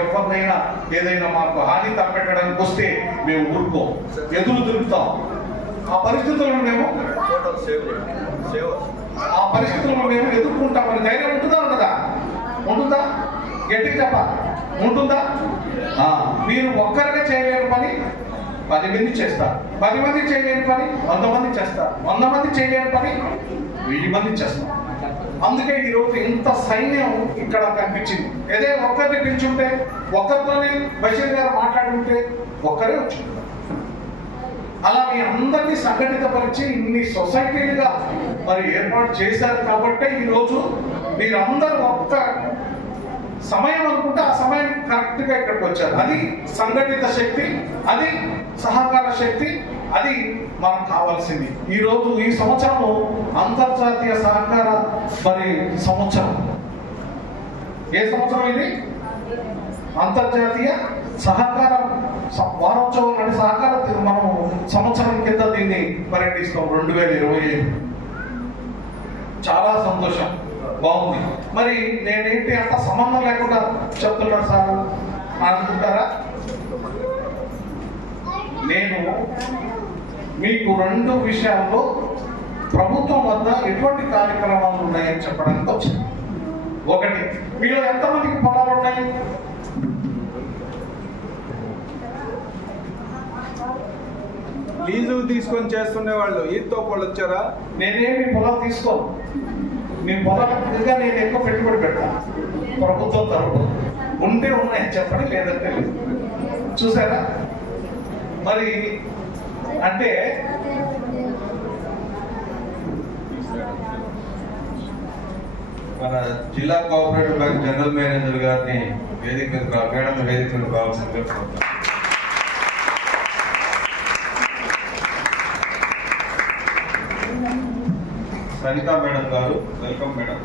ఎవరినైనా ఏదైనా మాకు హాని తప్పెట్టడానికి వస్తే మేము ఊరుకోం, ఎదురు తిరుగుతాం. ఆ పరిస్థితుల్లో మేము ఎదుర్కొంటామని ధైర్యం ఉంటుందా ఉండదా? ఉంటుందా? గట్టిగా చెప్పాలి, ఉంటుందా? మీరు ఒక్కరిగా చేయలేని పని 10 మంది చేస్తారు, 10 మంది చేయలేని పని 100 మంది చేస్తారు, 100 మంది చేయలేని పని 1000 మంది చేస్తారు. అందుకే ఈరోజు ఇంత సైన్యం ఇక్కడ కనిపించింది. అదే ఒక్కరిని పిలిచుంటే, ఒక్కరితోనే బషీర్ గారు మాట్లాడుంటే ఒక్కరే వచ్చి, అలా మీ అందరినీ సంఘటితపరిచి ఇన్ని సొసైటీలుగా మరి ఏర్పాటు చేశారు. కాబట్టి ఈరోజు మీరందరూ ఒక్క సమయం అనుకుంటే ఆ సమయం కరెక్ట్గా ఇక్కడికి వచ్చారు. అది సంఘటిత శక్తి, అది సహకార శక్తి, అది మనకు కావాల్సింది. ఈరోజు ఈ సంవత్సరము అంతర్జాతీయ సహకార మరి సంవత్సరం. ఏ సంవత్సరం ఇది? అంతర్జాతీయ సహకార వారోత్సవం అంటే సహకార మనం సంవత్సరం కింద దీన్ని పర్యటిస్తాం 2025. చాలా సంతోషం, బాగుంది. మరి నేనేంటి అంత సంబంధం లేకుండా చెప్తున్నాను సార్ అనుకుంటారా? నేను మీకు 2 విషయాల్లో ప్రభుత్వం వద్ద ఎటువంటి కార్యక్రమాలు ఉన్నాయని చెప్పడానికి వచ్చాను. ఒకటి, మీలో ఎంతమందికి పొలాలు ఉన్నాయి? లీజు తీసుకొని చేస్తున్న వాళ్ళు ఈతో వాళ్ళు వచ్చారా? నేనేమి పొలాలు తీసుకోను. మీ పొలాలుగా నేను ఎక్కువ పెట్టుబడి పెడతాను ప్రభుత్వం తరపు. ఉంటే ఉన్నాయి చెప్పండి, లేదంటే లేదు. చూసారా? మరి అంటే మన జిల్లా కోఆపరేటివ్ బ్యాంక్ జనరల్ మేనేజర్ గారిని వేదికకు కావాల్సిందిగా సరితా మేడం గారు, వెల్కమ్ మేడం.